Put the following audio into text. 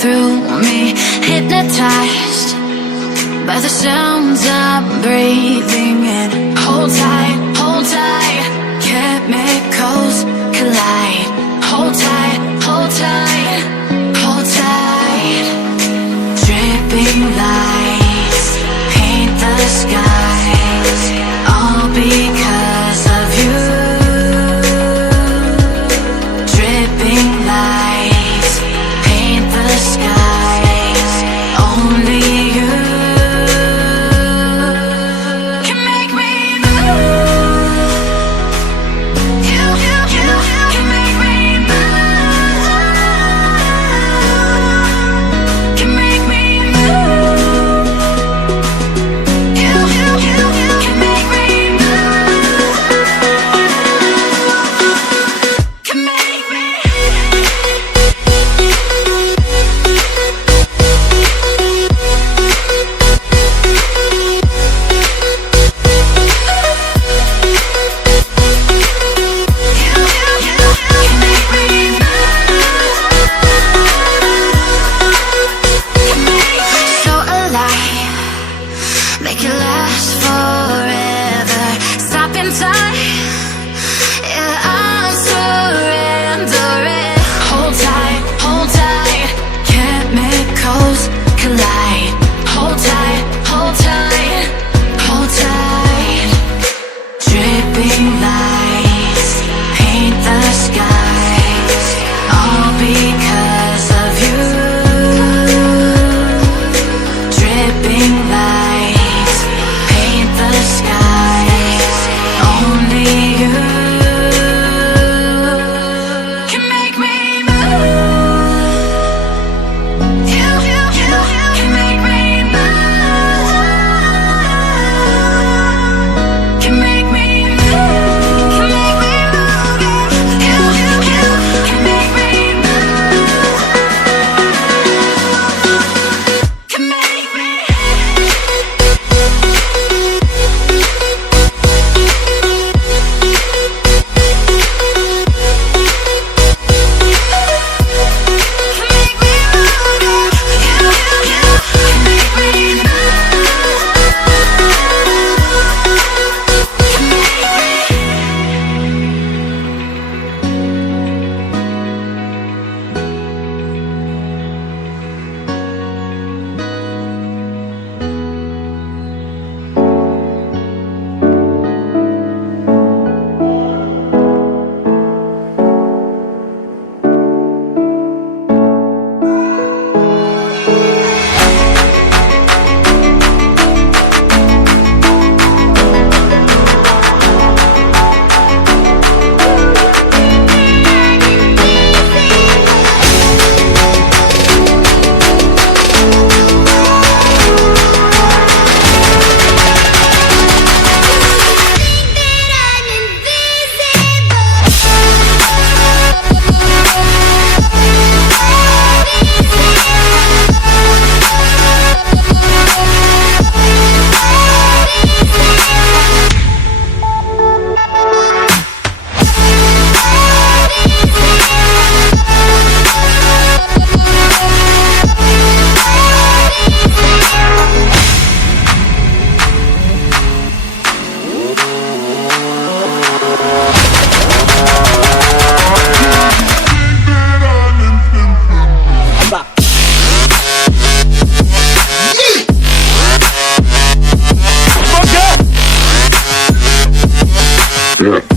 through me, hypnotized by the sounds I'm breathing in. Hold tight, chemicals collide. Hold tight, hold tight, hold tight. Dripping lights paint the skies, all because of you. Dripping lights paint the skies, only you can make me move. You can make me move. Can make me move. You can make me move. Can make me. So alive, make it last forever. Stop in time, yeah, I'm surrendering. Hold tight, chemicals collide. Hold tight, hold tight, hold tight. Dripping lights paint the skies, all because of you. Dripping lights paint the skies, only you can make me move. You can make me move. Can make me move. Can make me move. You can make me move. Can make me. Yeah.